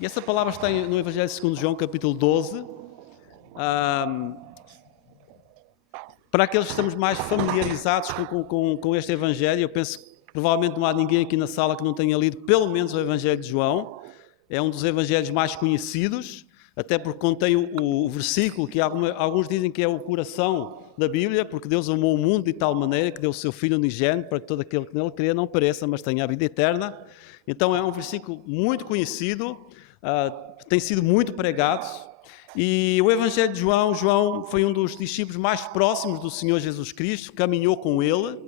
E essa palavra está no Evangelho segundo João, capítulo 12. Para aqueles que estamos mais familiarizados com este Evangelho, eu penso que provavelmente não há ninguém aqui na sala que não tenha lido pelo menos o Evangelho de João. É um dos Evangelhos mais conhecidos, até porque contém o versículo que alguns dizem que é o coração da Bíblia, porque Deus amou o mundo de tal maneira que deu o seu Filho unigênito para que todo aquele que nele crê não pereça, mas tenha a vida eterna. Então é um versículo muito conhecido, tem sido muito pregado. E o Evangelho de João foi um dos discípulos mais próximos do Senhor Jesus Cristo, caminhou com ele.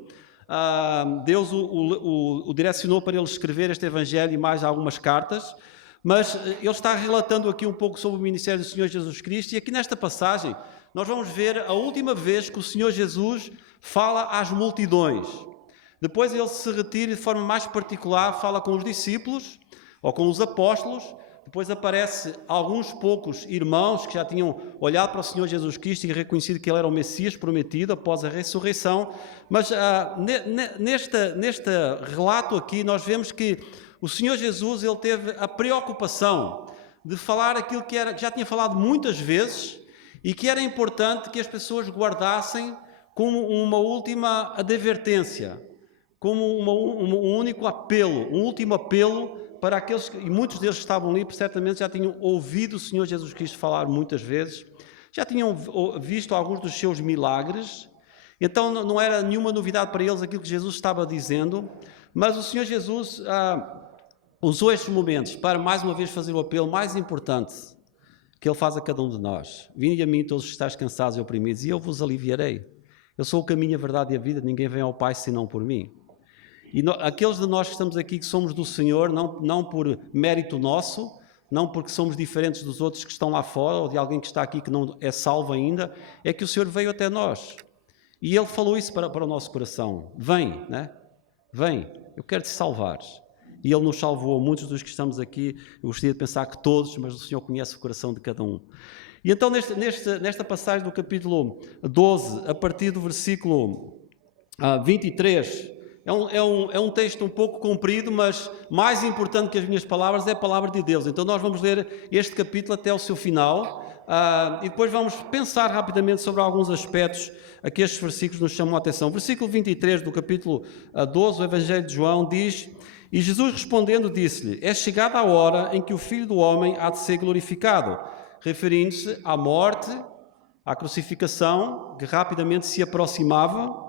Deus o direcionou para ele escrever este Evangelho e mais algumas cartas, mas ele está relatando aqui um pouco sobre o ministério do Senhor Jesus Cristo, e aqui nesta passagem nós vamos ver a última vez que o Senhor Jesus fala às multidões. Depois ele se retira e de forma mais particular fala com os discípulos ou com os apóstolos. Depois aparece alguns poucos irmãos que já tinham olhado para o Senhor Jesus Cristo e reconhecido que ele era o Messias prometido após a ressurreição. Mas neste relato aqui nós vemos que o Senhor Jesus ele teve a preocupação de falar aquilo que já tinha falado muitas vezes e que era importante que as pessoas guardassem como uma última advertência, como um único apelo, um último apelo para aqueles, e muitos deles que estavam ali, certamente já tinham ouvido o Senhor Jesus Cristo falar muitas vezes, já tinham visto alguns dos seus milagres, então não era nenhuma novidade para eles aquilo que Jesus estava dizendo, mas o Senhor Jesus usou estes momentos para mais uma vez fazer o apelo mais importante que Ele faz a cada um de nós. Vinde a mim todos os que estáis cansados e oprimidos, e eu vos aliviarei. Eu sou o caminho, a verdade e a vida, ninguém vem ao Pai senão por mim. E aqueles de nós que estamos aqui, que somos do Senhor, não por mérito nosso, não porque somos diferentes dos outros que estão lá fora, ou de alguém que está aqui que não é salvo ainda, é que o Senhor veio até nós. E Ele falou isso para o nosso coração. Vem, né? Vem, eu quero te salvar. E Ele nos salvou. Muitos dos que estamos aqui, eu gostaria de pensar que todos, mas o Senhor conhece o coração de cada um. E então nesta passagem do capítulo 12, a partir do versículo 23... É um texto um pouco comprido, mas mais importante que as minhas palavras é a palavra de Deus. Então nós vamos ler este capítulo até o seu final e depois vamos pensar rapidamente sobre alguns aspectos a que estes versículos nos chamam a atenção. O versículo 23 do capítulo 12, o Evangelho de João, diz: E Jesus respondendo disse-lhe: É chegada a hora em que o Filho do Homem há de ser glorificado, referindo-se à morte, à crucificação, que rapidamente se aproximava.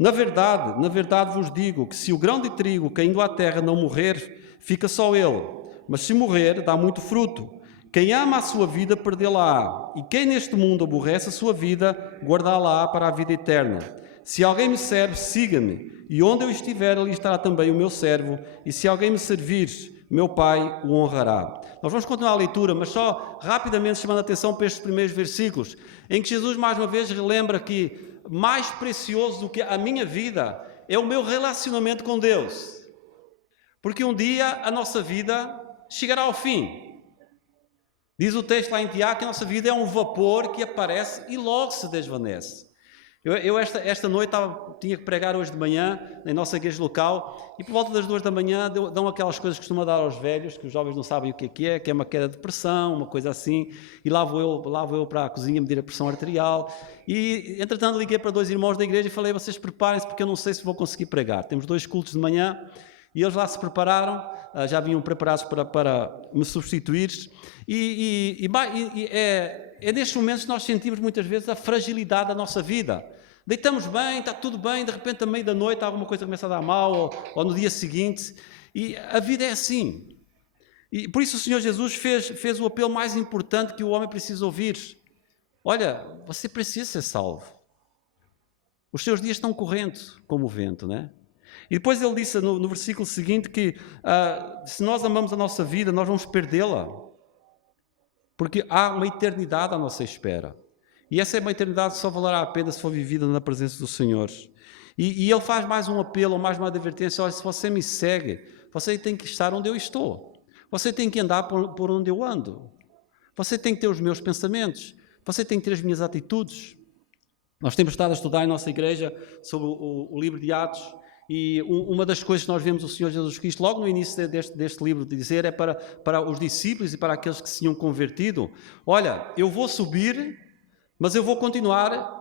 Na verdade vos digo que se o grão de trigo caindo à terra não morrer, fica só ele, mas se morrer, dá muito fruto. Quem ama a sua vida, perdê-la-á, e quem neste mundo aborrece a sua vida, guardá-la-á para a vida eterna. Se alguém me serve, siga-me, e onde eu estiver, ali estará também o meu servo, e se alguém me servir, meu Pai o honrará. Nós vamos continuar a leitura, mas só rapidamente chamando a atenção para estes primeiros versículos, em que Jesus mais uma vez relembra que mais precioso do que a minha vida é o meu relacionamento com Deus. Porque um dia a nossa vida chegará ao fim. Diz o texto lá em Tiago que a nossa vida é um vapor que aparece e logo se desvanece. Eu esta noite tinha que pregar hoje de manhã na nossa igreja local e por volta das 2 da manhã dão aquelas coisas que costuma dar aos velhos, que os jovens não sabem o que é uma queda de pressão, uma coisa assim, e lá vou eu para a cozinha medir a pressão arterial e entretanto liguei para 2 irmãos da igreja e falei: vocês preparem-se porque eu não sei se vou conseguir pregar. Temos 2 cultos de manhã e eles lá se prepararam, já vinham preparados para me substituir é nestes momentos que nós sentimos muitas vezes a fragilidade da nossa vida. Deitamos bem, está tudo bem, de repente, à meia da noite, alguma coisa começa a dar mal, ou no dia seguinte, e a vida é assim. E por isso o Senhor Jesus fez o apelo mais importante que o homem precisa ouvir. Olha, você precisa ser salvo. Os seus dias estão correndo como o vento, né? E depois ele disse no versículo seguinte que se nós amamos a nossa vida, nós vamos perdê-la. Porque há uma eternidade à nossa espera. E essa é uma eternidade que só valerá a pena se for vivida na presença do Senhor. E Ele faz mais um apelo, mais uma advertência: olha, se você me segue, você tem que estar onde eu estou. Você tem que andar por onde eu ando. Você tem que ter os meus pensamentos. Você tem que ter as minhas atitudes. Nós temos estado a estudar em nossa igreja sobre o livro de Atos E uma das coisas que nós vemos o Senhor Jesus Cristo, logo no início deste livro, dizer é para os discípulos e para aqueles que se tinham convertido: olha, eu vou subir, mas eu vou continuar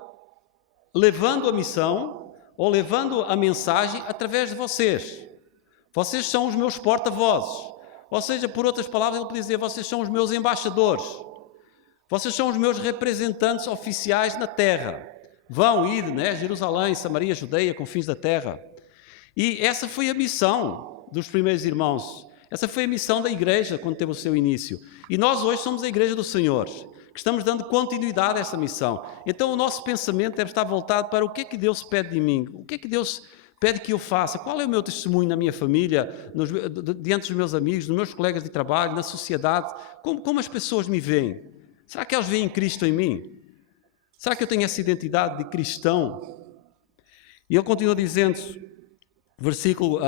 levando a missão, ou levando a mensagem através de vocês. Vocês são os meus porta-vozes. Ou seja, por outras palavras, ele podia dizer: vocês são os meus embaixadores. Vocês são os meus representantes oficiais na terra. Vão ir, né? Jerusalém, Samaria, Judeia, confins da terra. E essa foi a missão dos primeiros irmãos. Essa foi a missão da igreja quando teve o seu início. E nós hoje somos a igreja do Senhor, que estamos dando continuidade a essa missão. Então o nosso pensamento deve estar voltado para o que é que Deus pede de mim, o que é que Deus pede que eu faça, qual é o meu testemunho na minha família, diante dos meus amigos, dos meus colegas de trabalho, na sociedade, como as pessoas me veem. Será que elas veem Cristo em mim? Será que eu tenho essa identidade de cristão? E ele continua dizendo, versículo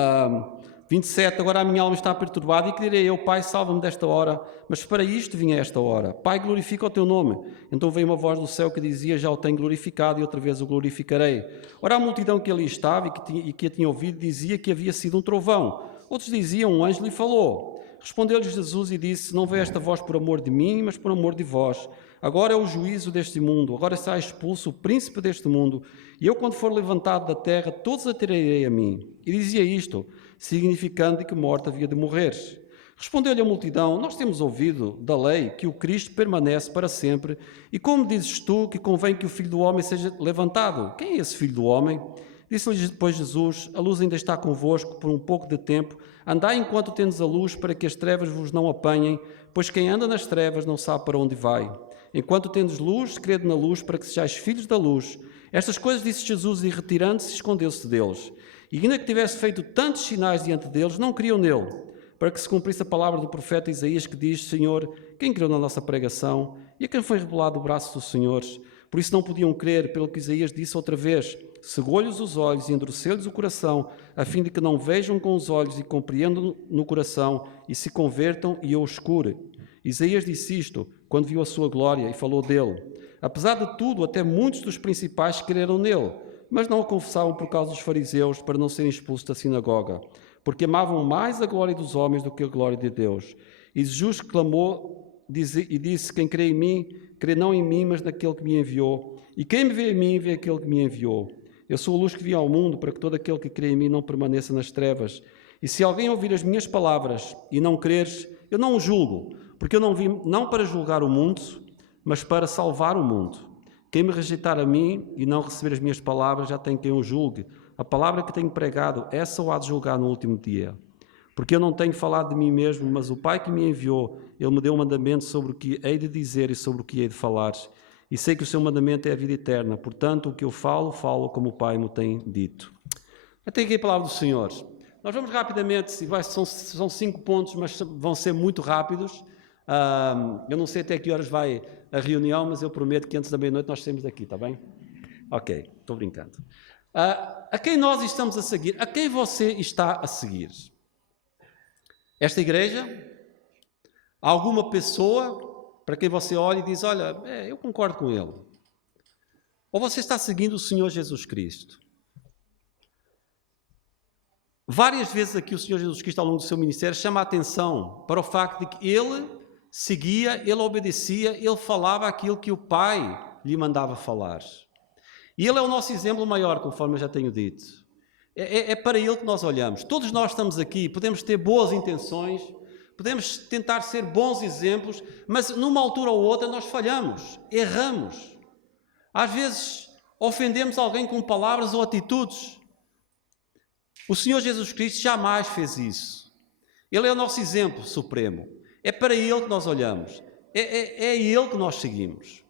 27, agora a minha alma está perturbada e que direi eu: Pai, salva-me desta hora, mas para isto vim a esta hora. Pai, glorifica o teu nome. Então veio uma voz do céu que dizia: já o tenho glorificado e outra vez o glorificarei. Ora, a multidão que ali estava e que a tinha ouvido dizia que havia sido um trovão. Outros diziam: um anjo lhe falou. Respondeu-lhes Jesus e disse: não veio esta voz por amor de mim, mas por amor de vós. Agora é o juízo deste mundo, agora será expulso o príncipe deste mundo, e eu, quando for levantado da terra, todos atrairei a mim. E dizia isto, significando que morte havia de morrer. Respondeu-lhe a multidão: nós temos ouvido da lei que o Cristo permanece para sempre, e como dizes tu que convém que o Filho do Homem seja levantado? Quem é esse Filho do Homem? Disse-lhe depois Jesus: a luz ainda está convosco por um pouco de tempo, andai enquanto tendes a luz, para que as trevas vos não apanhem, pois quem anda nas trevas não sabe para onde vai. Enquanto tendes luz, crede na luz, para que sejais filhos da luz. Estas coisas disse Jesus, e retirando-se, escondeu-se deles. E ainda que tivesse feito tantos sinais diante deles, não criam nele, para que se cumprisse a palavra do profeta Isaías, que diz: Senhor, quem creu na nossa pregação? E a quem foi revelado o braço dos senhores? Por isso não podiam crer, pelo que Isaías disse outra vez: cegou-lhes os olhos e endureceu-lhes o coração, a fim de que não vejam com os olhos e compreendam no coração, e se convertam e eu os cure. Isaías disse isto quando viu a sua glória e falou dele. Apesar de tudo, até muitos dos principais creram nele, mas não o confessavam por causa dos fariseus, para não serem expulsos da sinagoga, porque amavam mais a glória dos homens do que a glória de Deus. E Jesus clamou e disse: quem crê em mim, crê não em mim, mas naquele que me enviou. E quem me vê em mim, vê aquele que me enviou. Eu sou a luz que vim ao mundo, para que todo aquele que crê em mim não permaneça nas trevas. E se alguém ouvir as minhas palavras e não creres, eu não o julgo, porque eu não vim não para julgar o mundo, mas para salvar o mundo. Quem me rejeitar a mim e não receber as minhas palavras, já tem quem o julgue. A palavra que tenho pregado, essa o há de julgar no último dia. Porque eu não tenho falado de mim mesmo, mas o Pai que me enviou, ele me deu um mandamento sobre o que hei de dizer e sobre o que hei de falar. E sei que o seu mandamento é a vida eterna. Portanto, o que eu falo, falo como o Pai me tem dito. Até aqui a palavra do Senhor. Nós vamos rapidamente, são 5 pontos, mas vão ser muito rápidos. Eu não sei até que horas vai a reunião, mas eu prometo que antes da meia-noite nós saímos daqui, está bem? Ok, estou brincando. A quem nós estamos a seguir? A quem você está a seguir? Esta igreja? Alguma pessoa para quem você olha e diz: olha, eu concordo com ele? Ou você está seguindo o Senhor Jesus Cristo? Várias vezes aqui o Senhor Jesus Cristo, ao longo do seu ministério, chama a atenção para o facto de que ele seguia, ele obedecia, ele falava aquilo que o Pai lhe mandava falar. E ele é o nosso exemplo maior, conforme eu já tenho dito. É para ele que nós olhamos. Todos nós estamos aqui, podemos ter boas intenções, podemos tentar ser bons exemplos, mas numa altura ou outra nós falhamos, erramos. Às vezes ofendemos alguém com palavras ou atitudes. O Senhor Jesus Cristo jamais fez isso. Ele é o nosso exemplo supremo. É para Ele que nós olhamos. É Ele que nós seguimos.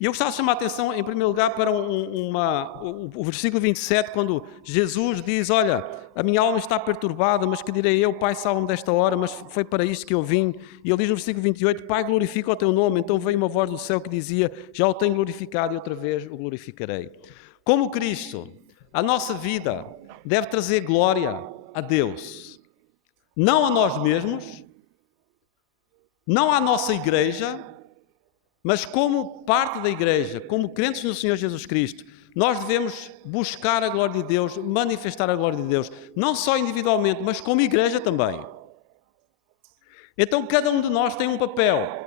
E eu gostava de chamar a atenção, em primeiro lugar, para o versículo 27, quando Jesus diz: olha, a minha alma está perturbada, mas que direi eu? Pai, salva-me desta hora, mas foi para isto que eu vim. E ele diz no versículo 28, Pai, glorifica o teu nome. Então veio uma voz do céu que dizia: já o tenho glorificado e outra vez o glorificarei. Como Cristo, a nossa vida deve trazer glória a Deus. Não a nós mesmos, não à nossa igreja, mas como parte da igreja, como crentes no Senhor Jesus Cristo, nós devemos buscar a glória de Deus, manifestar a glória de Deus, não só individualmente, mas como igreja também. Então cada um de nós tem um papel.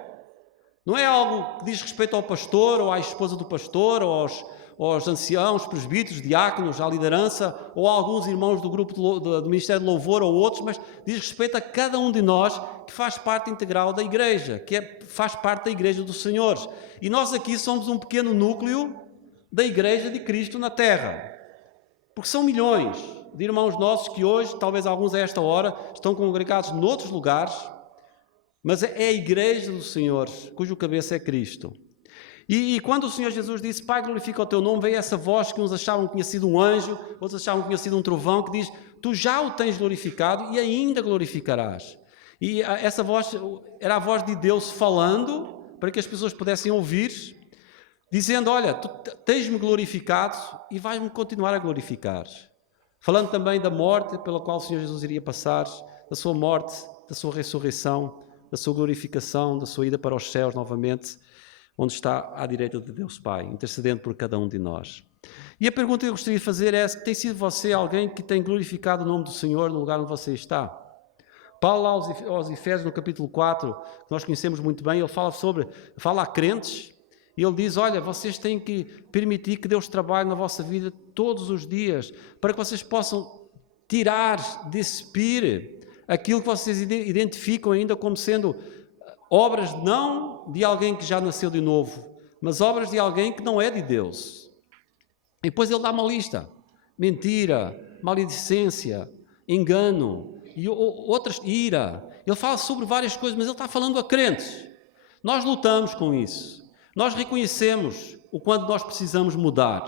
Não é algo que diz respeito ao pastor, ou à esposa do pastor, ou aos anciãos, presbíteros, diáconos, à liderança, ou a alguns irmãos do grupo do Ministério de Louvor, ou outros, mas diz respeito a cada um de nós que faz parte integral da igreja, faz parte da igreja do Senhor. E nós aqui somos um pequeno núcleo da igreja de Cristo na terra. Porque são milhões de irmãos nossos que hoje, talvez alguns a esta hora, estão congregados noutros lugares, mas é a igreja do Senhor, cujo cabeça é Cristo. E quando o Senhor Jesus disse, Pai, glorifica o teu nome, veio essa voz que uns achavam que tinha sido um anjo, outros achavam que tinha sido um trovão, que diz, tu já o tens glorificado e ainda glorificarás. E essa voz era a voz de Deus falando, para que as pessoas pudessem ouvir, dizendo, olha, tu tens-me glorificado e vais-me continuar a glorificar. Falando também da morte pela qual o Senhor Jesus iria passar, da sua morte, da sua ressurreição, da sua glorificação, da sua ida para os céus novamente, onde está à direita de Deus Pai, intercedendo por cada um de nós. E a pergunta que eu gostaria de fazer é, tem sido você alguém que tem glorificado o nome do Senhor no lugar onde você está? Paulo, aos Efésios, no capítulo 4, que nós conhecemos muito bem, ele fala a crentes, e ele diz, olha, vocês têm que permitir que Deus trabalhe na vossa vida todos os dias, para que vocês possam tirar, despir aquilo que vocês identificam ainda como sendo obras não de alguém que já nasceu de novo, mas obras de alguém que não é de Deus. E depois ele dá uma lista: mentira, maledicência, engano, e outras, ira. Ele fala sobre várias coisas, mas ele está falando a crentes. Nós lutamos com isso. Nós reconhecemos o quanto nós precisamos mudar.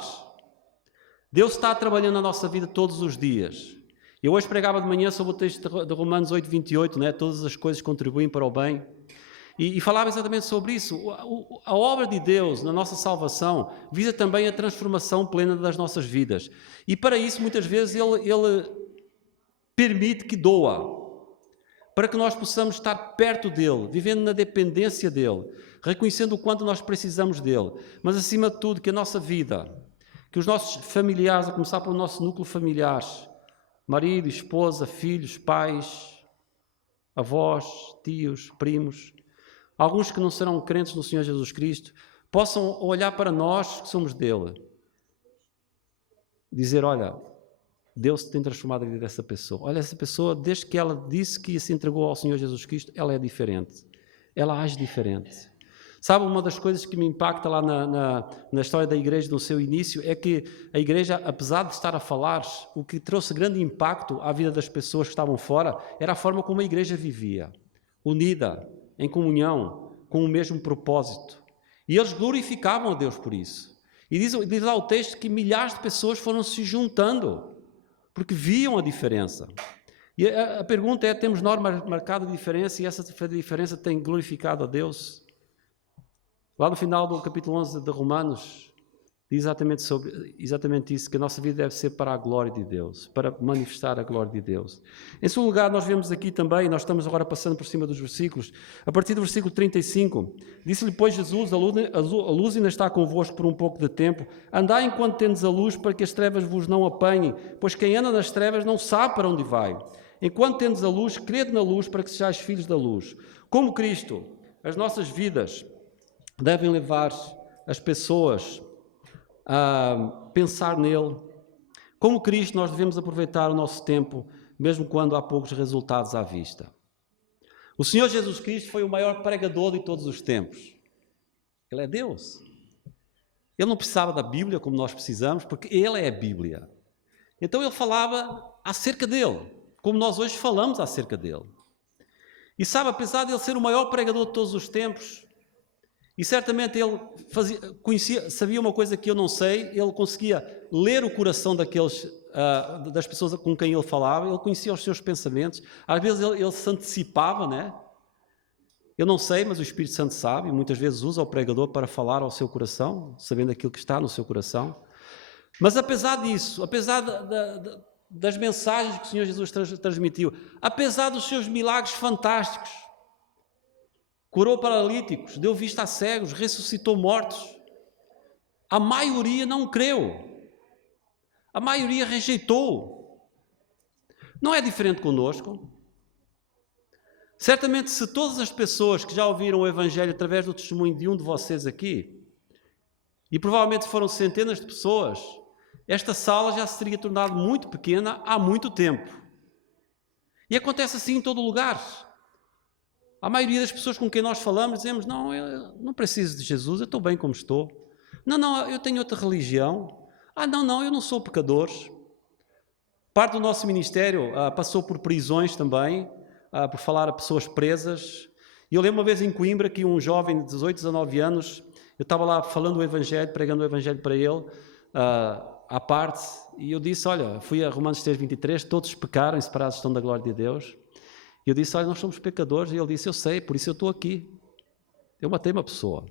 Deus está trabalhando na nossa vida todos os dias. Eu hoje pregava de manhã sobre o texto de Romanos 8:28, né? Todas as coisas contribuem para o bem. E falava exatamente sobre isso. A obra de Deus na nossa salvação visa também a transformação plena das nossas vidas. E para isso, muitas vezes, Ele permite que doa, para que nós possamos estar perto dEle, vivendo na dependência dEle, reconhecendo o quanto nós precisamos dEle. Mas, acima de tudo, que a nossa vida, que os nossos familiares, a começar pelo nosso núcleo familiar, marido, esposa, filhos, pais, avós, tios, primos, alguns que não serão crentes no Senhor Jesus Cristo, possam olhar para nós que somos dele, dizer, olha, Deus tem transformado a vida dessa pessoa. Olha, essa pessoa, desde que ela disse que se entregou ao Senhor Jesus Cristo, ela é diferente. Ela age diferente. Sabe, uma das coisas que me impacta lá na história da igreja no seu início é que a igreja, apesar de estar a falar, o que trouxe grande impacto à vida das pessoas que estavam fora era a forma como a igreja vivia, unida, em comunhão, com o mesmo propósito. E eles glorificavam a Deus por isso. E diz lá o texto que milhares de pessoas foram se juntando, porque viam a diferença. E a pergunta é, temos nós marcado a diferença e essa diferença tem glorificado a Deus? Lá no final do capítulo 11 de Romanos, diz exatamente isso, que a nossa vida deve ser para a glória de Deus, para manifestar a glória de Deus. Em segundo lugar, nós vemos aqui também, nós estamos agora passando por cima dos versículos, a partir do versículo 35, disse-lhe, pois, Jesus, a luz ainda está convosco por um pouco de tempo, andai enquanto tendes a luz, para que as trevas vos não apanhem, pois quem anda nas trevas não sabe para onde vai. Enquanto tendes a luz, crede na luz, para que sejais filhos da luz. Como Cristo, as nossas vidas devem levar as pessoas a pensar nele. Como Cristo, nós devemos aproveitar o nosso tempo, mesmo quando há poucos resultados à vista. O Senhor Jesus Cristo foi o maior pregador de todos os tempos. Ele é Deus. Ele não precisava da Bíblia como nós precisamos, porque Ele é a Bíblia. Então Ele falava acerca dele, como nós hoje falamos acerca dele. E sabe, apesar de Ele ser o maior pregador de todos os tempos, e certamente ele sabia uma coisa que eu não sei, ele conseguia ler o coração das pessoas com quem ele falava, ele conhecia os seus pensamentos, às vezes ele se antecipava, né? Eu não sei, mas o Espírito Santo sabe, e muitas vezes usa o pregador para falar ao seu coração, sabendo aquilo que está no seu coração. Mas apesar disso, apesar das mensagens que o Senhor Jesus transmitiu, apesar dos seus milagres fantásticos, curou paralíticos, deu vista a cegos, ressuscitou mortos. A maioria não creu. A maioria rejeitou. Não é diferente conosco. Certamente, se todas as pessoas que já ouviram o Evangelho através do testemunho de um de vocês aqui, e provavelmente foram centenas de pessoas, esta sala já se teria tornado muito pequena há muito tempo. E acontece assim em todo lugar. A maioria das pessoas com quem nós falamos dizemos, não, eu não preciso de Jesus, eu estou bem como estou. Não, eu tenho outra religião. Não, eu não sou pecador. Parte do nosso ministério passou por prisões também, por falar a pessoas presas. E eu lembro uma vez em Coimbra que um jovem de 18, 19 anos, eu estava lá falando o Evangelho, pregando o Evangelho para ele, à parte, e eu disse, olha, fui a Romanos 3, 23, todos pecaram e separados estão da glória de Deus. E eu disse, olha, nós somos pecadores. E ele disse, eu sei, por isso eu estou aqui. Eu matei uma pessoa.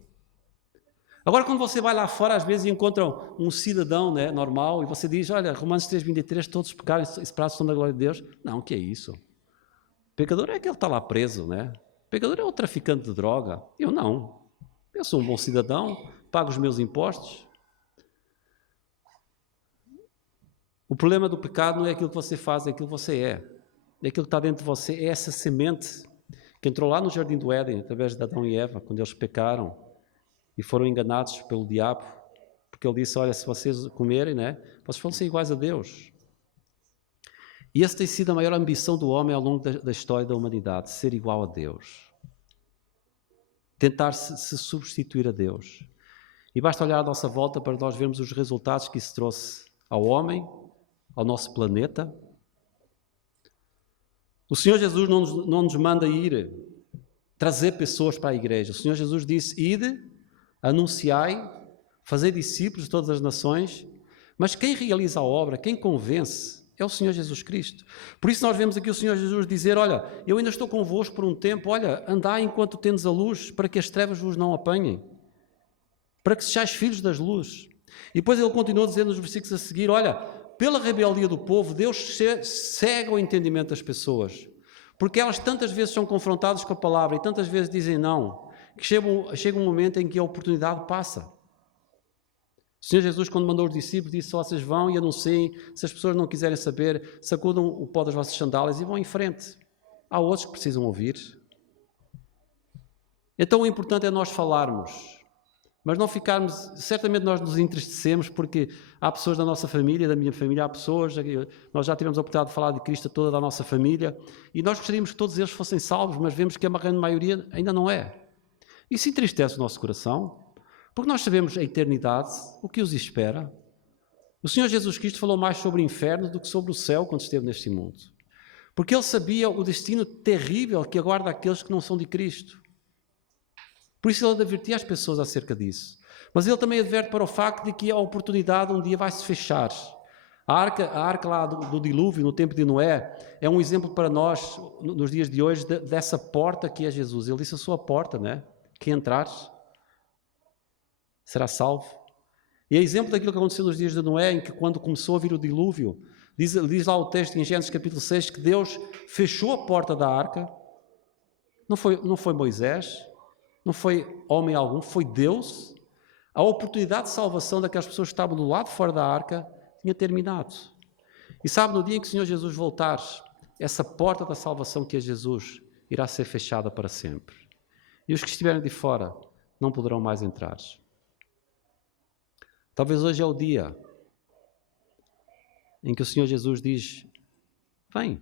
Agora, quando você vai lá fora, às vezes encontra um cidadão, né, normal, e você diz, olha, Romanos 3, 23, todos pecaram e separados estão da glória de Deus. Não, o que é isso? Pecador é aquele que está lá preso, né? Pecador é o traficante de droga. Eu não. Eu sou um bom cidadão, pago os meus impostos. O problema do pecado não é aquilo que você faz, é aquilo que você é. É aquilo que está dentro de você, é essa semente que entrou lá no Jardim do Éden, através de Adão e Eva, quando eles pecaram e foram enganados pelo diabo, porque ele disse, olha, se vocês comerem, né, vocês vão ser iguais a Deus. E essa tem sido a maior ambição do homem ao longo da história da humanidade, ser igual a Deus. Tentar se substituir a Deus. E basta olhar à nossa volta para nós vermos os resultados que isso trouxe ao homem, ao nosso planeta. O Senhor Jesus não nos manda ir trazer pessoas para a igreja. O Senhor Jesus disse, ide, anunciai, fazei discípulos de todas as nações, mas quem realiza a obra, quem convence, é o Senhor Jesus Cristo. Por isso nós vemos aqui o Senhor Jesus dizer, olha, eu ainda estou convosco por um tempo, olha, andai enquanto tendes a luz, para que as trevas vos não apanhem, para que sejais filhos das luzes. E depois ele continuou dizendo nos versículos a seguir, olha, pela rebeldia do povo, Deus cega o entendimento das pessoas, porque elas tantas vezes são confrontadas com a palavra e tantas vezes dizem não, que chega um momento em que a oportunidade passa. O Senhor Jesus, quando mandou os discípulos, disse, vocês vão e anunciem, se as pessoas não quiserem saber, sacudam o pó das vossas sandálias e vão em frente. Há outros que precisam ouvir. Então o importante é nós falarmos, mas não ficarmos, certamente nós nos entristecemos porque há pessoas da nossa família, da minha família, há pessoas, nós já tivemos a oportunidade de falar de Cristo a toda a nossa família e nós gostaríamos que todos eles fossem salvos, mas vemos que a grande maioria ainda não é. Isso entristece o nosso coração, porque nós sabemos a eternidade, o que os espera. O Senhor Jesus Cristo falou mais sobre o inferno do que sobre o céu quando esteve neste mundo, porque Ele sabia o destino terrível que aguarda aqueles que não são de Cristo. Por isso ele advertia as pessoas acerca disso. Mas ele também adverte para o facto de que a oportunidade um dia vai se fechar. A arca lá do dilúvio, no tempo de Noé, é um exemplo para nós, nos dias de hoje, dessa porta que é Jesus. Ele disse a sua porta, né? Quem entrar será salvo. E é exemplo daquilo que aconteceu nos dias de Noé, em que quando começou a vir o dilúvio, diz lá o texto em Gênesis capítulo 6, que Deus fechou a porta da arca. Não foi Moisés, não foi homem algum, foi Deus. A oportunidade de salvação daquelas pessoas que estavam do lado de fora da arca tinha terminado. E sabe, no dia em que o Senhor Jesus voltar, essa porta da salvação que é Jesus irá ser fechada para sempre. E os que estiverem de fora não poderão mais entrar. Talvez hoje é o dia em que o Senhor Jesus diz, vem.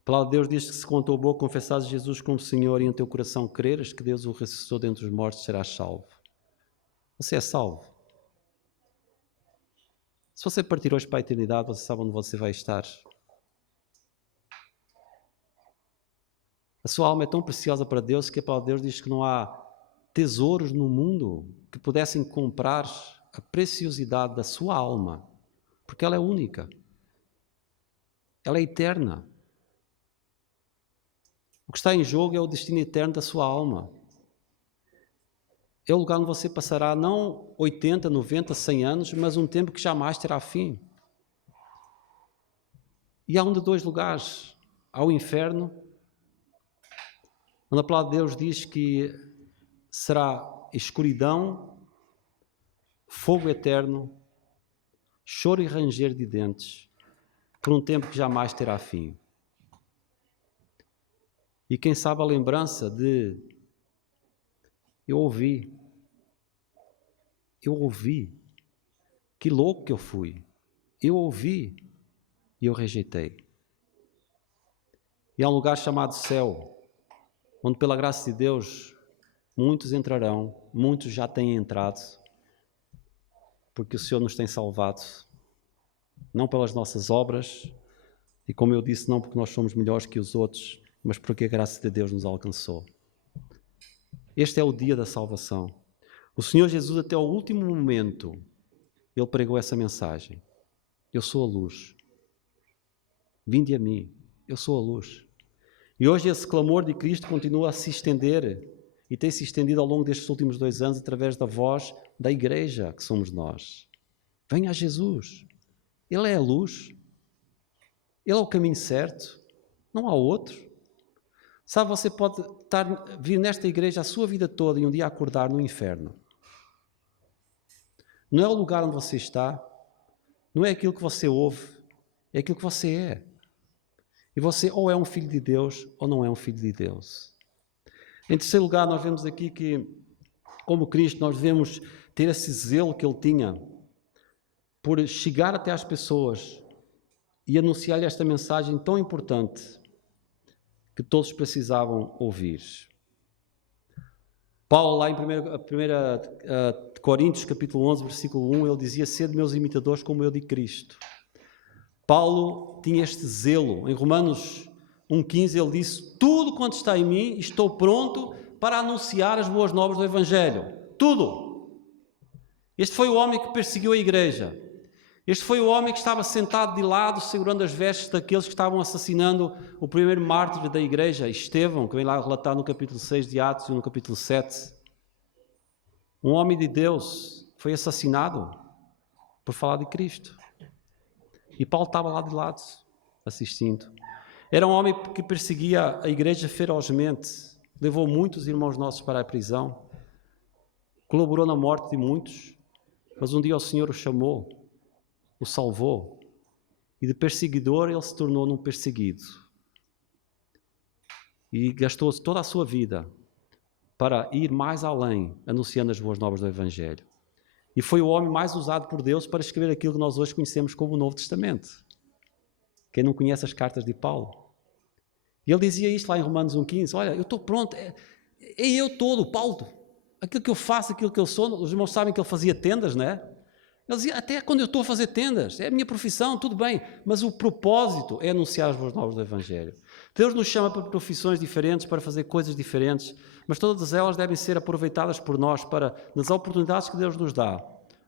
A palavra de Deus diz que se com a tua boca confessares Jesus como Senhor e em teu coração creres que Deus o ressuscitou dentre os mortos, serás salvo. Você é salvo. Se você partir hoje para a eternidade, você sabe onde você vai estar. A sua alma é tão preciosa para Deus que a palavra de Deus diz que não há tesouros no mundo que pudessem comprar a preciosidade da sua alma, porque ela é única. Ela é eterna. O que está em jogo é o destino eterno da sua alma. É o lugar onde você passará não 80, 90, 100 anos, mas um tempo que jamais terá fim. E há um de dois lugares. Há o inferno, onde a palavra de Deus diz que será escuridão, fogo eterno, choro e ranger de dentes, por um tempo que jamais terá fim. E quem sabe a lembrança de eu ouvi, que louco que eu fui, eu ouvi e eu rejeitei. E há um lugar chamado céu, onde pela graça de Deus muitos entrarão, muitos já têm entrado, porque o Senhor nos tem salvado, não pelas nossas obras, e como eu disse, não porque nós somos melhores que os outros, mas porque a graça de Deus nos alcançou. Este é o dia da salvação. O Senhor Jesus, até ao último momento, Ele pregou essa mensagem. Eu sou a luz. Vinde a mim. Eu sou a luz. E hoje esse clamor de Cristo continua a se estender e tem se estendido ao longo destes últimos 2 anos através da voz da igreja que somos nós. Venha a Jesus. Ele é a luz. Ele é o caminho certo. Não há outro. Sabe, você pode vir nesta igreja a sua vida toda e um dia acordar no inferno. Não é o lugar onde você está, não é aquilo que você ouve, é aquilo que você é. E você ou é um filho de Deus ou não é um filho de Deus. Em terceiro lugar, nós vemos aqui que, como Cristo, nós devemos ter esse zelo que Ele tinha por chegar até às pessoas e anunciar-lhe esta mensagem tão importante que todos precisavam ouvir. Paulo, lá em 1 Coríntios, capítulo 11, versículo 1, ele dizia: sede meus imitadores como eu de Cristo. Paulo tinha este zelo. Em Romanos 1,15 ele disse: tudo quanto está em mim, estou pronto para anunciar as boas novas do Evangelho. Tudo. Este foi o homem que perseguiu a igreja. Este foi o homem que estava sentado de lado, segurando as vestes daqueles que estavam assassinando o primeiro mártir da igreja, Estevão, que vem lá relatar no capítulo 6 de Atos e no capítulo 7. Um homem de Deus foi assassinado por falar de Cristo. E Paulo estava lá de lado, assistindo. Era um homem que perseguia a igreja ferozmente, levou muitos irmãos nossos para a prisão, colaborou na morte de muitos, mas um dia o Senhor o chamou, o salvou, e de perseguidor ele se tornou num perseguido. E gastou toda a sua vida para ir mais além, anunciando as boas novas do Evangelho. E foi o homem mais usado por Deus para escrever aquilo que nós hoje conhecemos como o Novo Testamento. Quem não conhece as cartas de Paulo? E ele dizia isto lá em Romanos 1,15, olha, eu estou pronto, é eu todo, Paulo, aquilo que eu faço, aquilo que eu sou. Os irmãos sabem que ele fazia tendas, não é? Ele dizia, até quando eu estou a fazer tendas, é a minha profissão, tudo bem, mas o propósito é anunciar as boas novas do Evangelho. Deus nos chama para profissões diferentes, para fazer coisas diferentes, mas todas elas devem ser aproveitadas por nós para, nas oportunidades que Deus nos dá,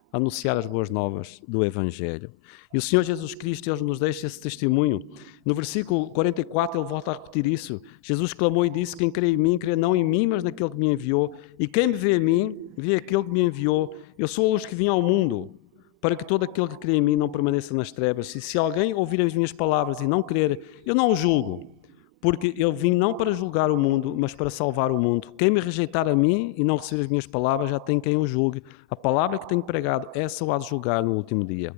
anunciar as boas novas do Evangelho. E o Senhor Jesus Cristo, Ele nos deixa esse testemunho. No versículo 44, Ele volta a repetir isso. Jesus clamou e disse: quem crê em mim, crê não em mim, mas naquele que me enviou. E quem me vê a mim, vê aquele que me enviou. Eu sou a luz que vim ao mundo, para que todo aquele que crê em mim não permaneça nas trevas. E se alguém ouvir as minhas palavras e não crer, eu não o julgo, porque eu vim não para julgar o mundo, mas para salvar o mundo. Quem me rejeitar a mim e não receber as minhas palavras, já tem quem o julgue. A palavra que tenho pregado, essa o há de julgar no último dia.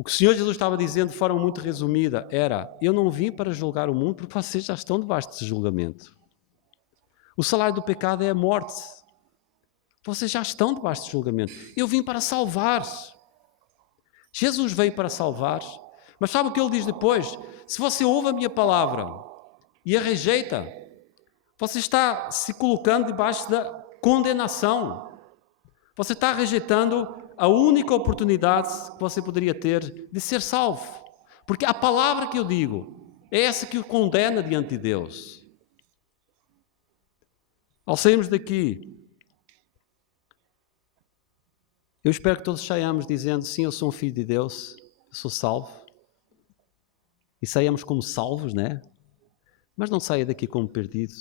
O que o Senhor Jesus estava dizendo de forma muito resumida era: eu não vim para julgar o mundo, porque vocês já estão debaixo desse julgamento. O salário do pecado é a morte. Vocês já estão debaixo de julgamento. Eu vim para salvar. Jesus veio para salvar. Mas sabe o que ele diz depois? Se você ouve a minha palavra e a rejeita, você está se colocando debaixo da condenação. Você está rejeitando a única oportunidade que você poderia ter de ser salvo. Porque a palavra que eu digo é essa que o condena diante de Deus. Ao sairmos daqui, eu espero que todos saiamos dizendo: sim, eu sou um filho de Deus, eu sou salvo. E saiamos como salvos, né? Mas não saia daqui como perdido.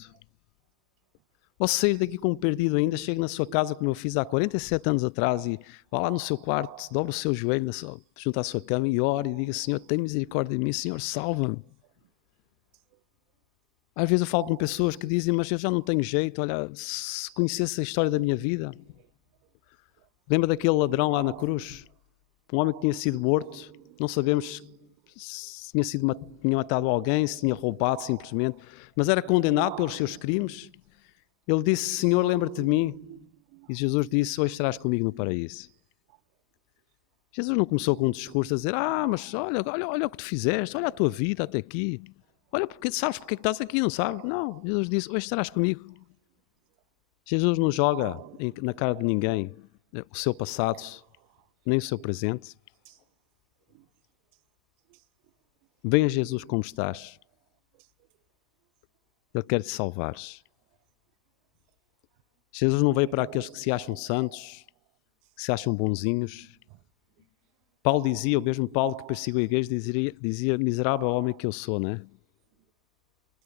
Ou se sair daqui como perdido ainda, chegue na sua casa, como eu fiz há 47 anos atrás, e vá lá no seu quarto, dobre o seu joelho junto à sua cama e ore e diga: Senhor, tem misericórdia de mim, Senhor, salva-me. Às vezes eu falo com pessoas que dizem: mas eu já não tenho jeito, olha, se conhecesse a história da minha vida. Lembra daquele ladrão lá na cruz? Um homem que tinha sido morto, não sabemos se tinha matado alguém, se tinha roubado simplesmente, mas era condenado pelos seus crimes. Ele disse: Senhor, lembra-te de mim. E Jesus disse: hoje estarás comigo no paraíso. Jesus não começou com um discurso a dizer: mas olha o que tu fizeste, olha a tua vida até aqui. Olha, sabes porque é que estás aqui, não sabes? Não, Jesus disse: hoje estarás comigo. Jesus não joga na cara de ninguém o seu passado, nem o seu presente. Venha Jesus como estás. Ele quer te salvar. Jesus não veio para aqueles que se acham santos, que se acham bonzinhos. Paulo dizia, o mesmo Paulo que perseguiu a igreja, dizia: miserável homem que eu sou, não é?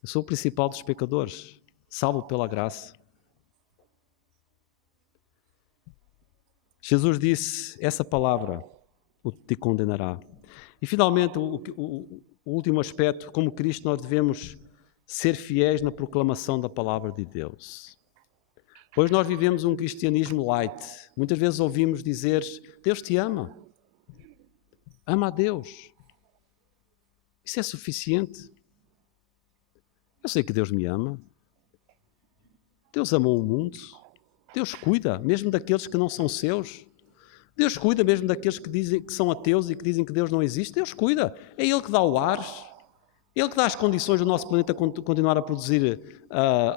Eu sou o principal dos pecadores, salvo pela graça. Jesus disse essa palavra: o te condenará. E finalmente, o último aspecto: como Cristo, nós devemos ser fiéis na proclamação da palavra de Deus. Hoje nós vivemos um cristianismo light. Muitas vezes ouvimos dizer: Deus te ama. Ama a Deus. Isso é suficiente. Eu sei que Deus me ama. Deus amou o mundo. Deus cuida, mesmo daqueles que não são seus. Deus cuida mesmo daqueles que dizem que são ateus e que dizem que Deus não existe. Deus cuida. É Ele que dá o ar. Ele que dá as condições do nosso planeta continuar a produzir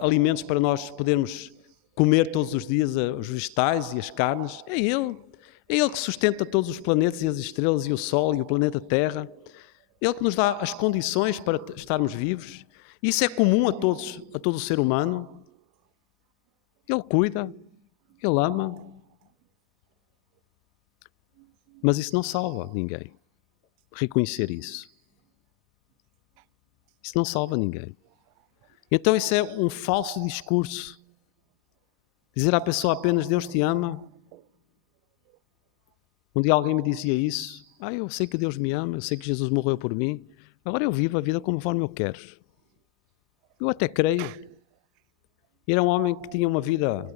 alimentos para nós podermos comer todos os dias os vegetais e as carnes. É Ele. É Ele que sustenta todos os planetas e as estrelas e o Sol e o planeta Terra. Ele que nos dá as condições para estarmos vivos. Isso é comum a todo o ser humano. Ele cuida, Ele ama. Mas isso não salva ninguém. Reconhecer isso. Isso não salva ninguém. Então isso é um falso discurso. Dizer à pessoa apenas: Deus te ama. Um dia alguém me dizia isso: eu sei que Deus me ama, eu sei que Jesus morreu por mim, agora eu vivo a vida conforme eu quero. Eu até creio. E era um homem que tinha uma vida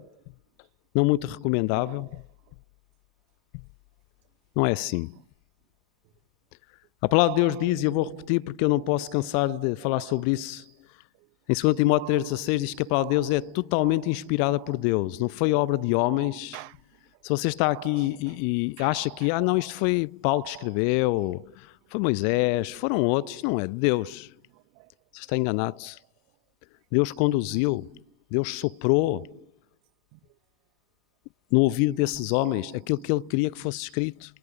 não muito recomendável. Não é assim. A palavra de Deus diz, e eu vou repetir porque eu não posso cansar de falar sobre isso, em 2 Timóteo 3,16 diz que a palavra de Deus é totalmente inspirada por Deus, não foi obra de homens. Se você está aqui e acha que não, isto foi Paulo que escreveu, foi Moisés, foram outros, isto não é de Deus. Você está enganado. Deus conduziu, Deus soprou no ouvido desses homens aquilo que Ele queria que fosse escrito.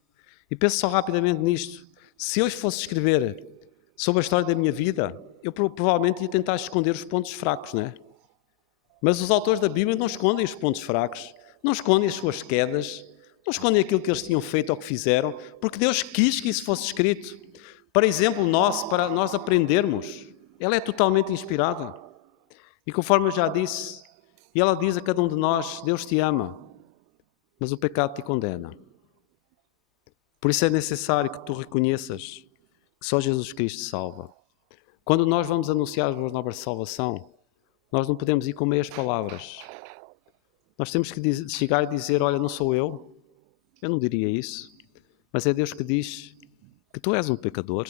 E pense só rapidamente nisto. Se eu fosse escrever sobre a história da minha vida, eu provavelmente ia tentar esconder os pontos fracos, não é? Mas os autores da Bíblia não escondem os pontos fracos, não escondem as suas quedas, não escondem aquilo que eles tinham feito ou que fizeram, porque Deus quis que isso fosse escrito. Para exemplo para nós aprendermos. Ela é totalmente inspirada. E conforme eu já disse, e ela diz a cada um de nós: Deus te ama, mas o pecado te condena. Por isso é necessário que tu reconheças que só Jesus Cristo salva. Quando nós vamos anunciar as boas novas de salvação, nós não podemos ir com meias palavras. Nós temos que chegar e dizer: olha, não sou eu não diria isso, mas é Deus que diz que tu és um pecador,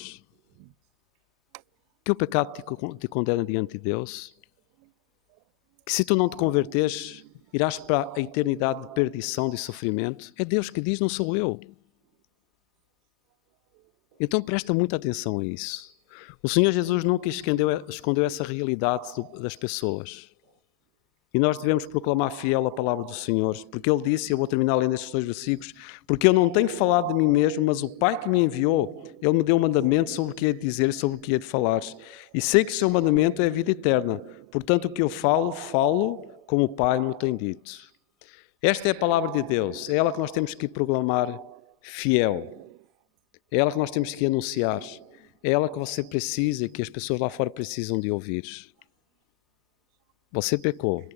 que o pecado te condena diante de Deus, que se tu não te converteres, irás para a eternidade de perdição, de sofrimento. É Deus que diz, não sou eu. Então presta muita atenção a isso. O Senhor Jesus nunca escondeu essa realidade das pessoas. E nós devemos proclamar fiel a palavra do Senhor, porque Ele disse, e eu vou terminar lendo estes 2 versículos, porque eu não tenho falado de mim mesmo, mas o Pai que me enviou, Ele me deu um mandamento sobre o que hei de dizer e sobre o que hei de falar. E sei que o seu mandamento é a vida eterna. Portanto, o que eu falo como o Pai me tem dito. Esta é a palavra de Deus. É ela que nós temos que proclamar fiel. É ela que nós temos que anunciar. É ela que você precisa e que as pessoas lá fora precisam de ouvir. Você pecou,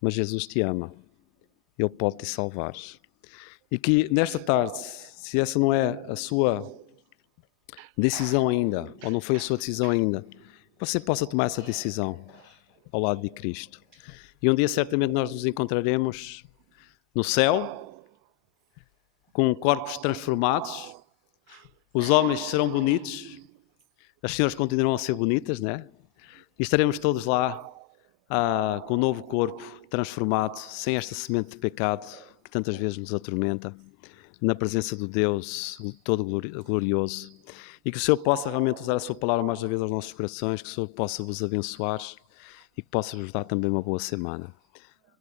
mas Jesus te ama. Ele pode te salvar. E que nesta tarde, se essa não é a sua decisão ainda, ou não foi a sua decisão ainda, você possa tomar essa decisão ao lado de Cristo. E um dia certamente nós nos encontraremos no céu, com corpos transformados, os homens serão bonitos, as senhoras continuarão a ser bonitas, né? E estaremos todos lá com um novo corpo transformado, sem esta semente de pecado que tantas vezes nos atormenta, na presença do Deus todo glorioso. E que o Senhor possa realmente usar a sua palavra mais uma vez aos nossos corações, que o Senhor possa vos abençoar e que possa vos dar também uma boa semana.